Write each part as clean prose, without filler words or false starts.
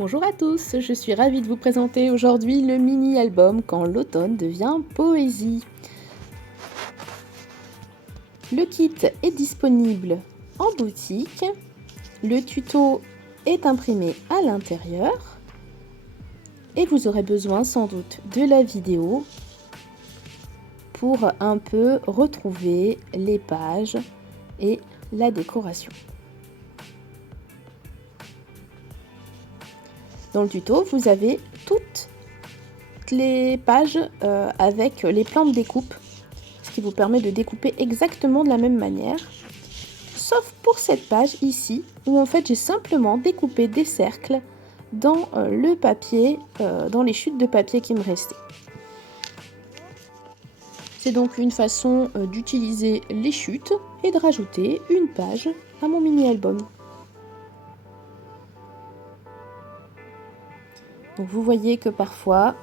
Bonjour à tous, je suis ravie de vous présenter aujourd'hui le mini-album Quand l'automne devient poésie. Le kit est disponible en boutique, le tuto est imprimé à l'intérieur et vous aurez besoin sans doute de la vidéo pour un peu retrouver les pages et la décoration. Dans le tuto, vous avez toutes les pages avec les plans de découpe, ce qui vous permet de découper exactement de la même manière, sauf pour cette page ici, où en fait j'ai simplement découpé des cercles dans le papier, dans les chutes de papier qui me restaient. C'est donc une façon d'utiliser les chutes et de rajouter une page à mon mini-album. Donc vous voyez que parfois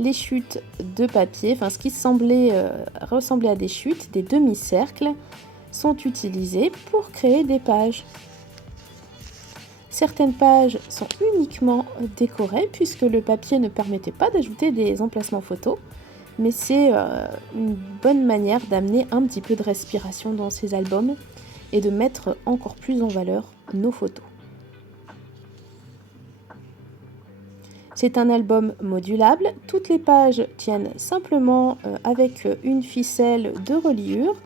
les chutes de papier, enfin ce qui semblait ressembler à des chutes, des demi-cercles, sont utilisés pour créer des pages. Certaines pages sont uniquement décorées puisque le papier ne permettait pas d'ajouter des emplacements photos, mais c'est une bonne manière d'amener un petit peu de respiration dans ces albums et de mettre encore plus en valeur nos photos. C'est un album modulable, toutes les pages tiennent simplement avec une ficelle de reliure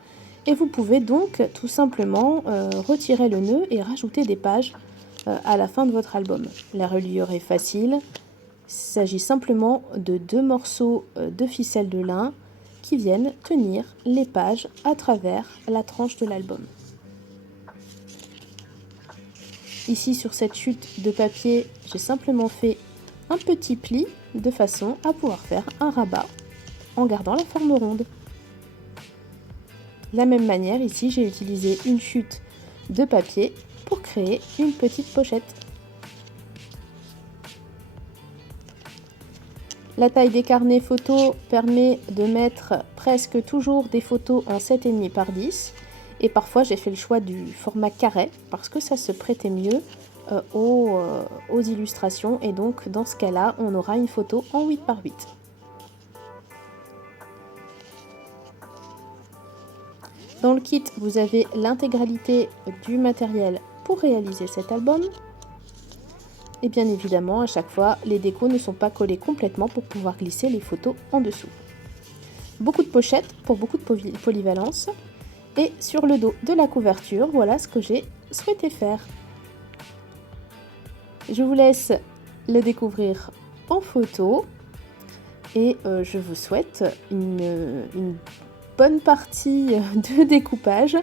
et vous pouvez donc tout simplement retirer le nœud et rajouter des pages à la fin de votre album. La reliure est facile, il s'agit simplement de 2 morceaux de ficelle de lin qui viennent tenir les pages à travers la tranche de l'album. Ici sur cette chute de papier, j'ai simplement fait un petit pli de façon à pouvoir faire un rabat en gardant la forme ronde. De la même manière, ici j'ai utilisé une chute de papier pour créer une petite pochette. La taille des carnets photos permet de mettre presque toujours des photos en 7,5 par 10 et parfois j'ai fait le choix du format carré parce que ça se prêtait mieux aux illustrations et donc dans ce cas-là on aura une photo en 8 par 8. Dans le kit vous avez l'intégralité du matériel pour réaliser cet album et bien évidemment à chaque fois les décos ne sont pas collés complètement pour pouvoir glisser les photos en dessous. Beaucoup de pochettes pour beaucoup de polyvalence et sur le dos de la couverture voilà ce que j'ai souhaité faire. Je vous laisse le découvrir en photo et je vous souhaite une bonne partie de découpage,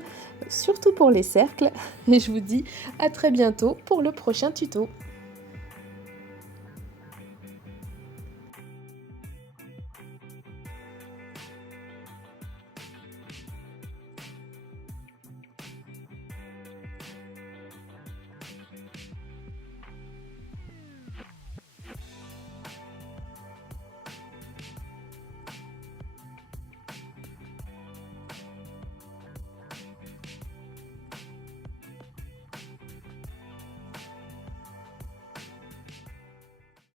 surtout pour les cercles. Et je vous dis à très bientôt pour le prochain tuto.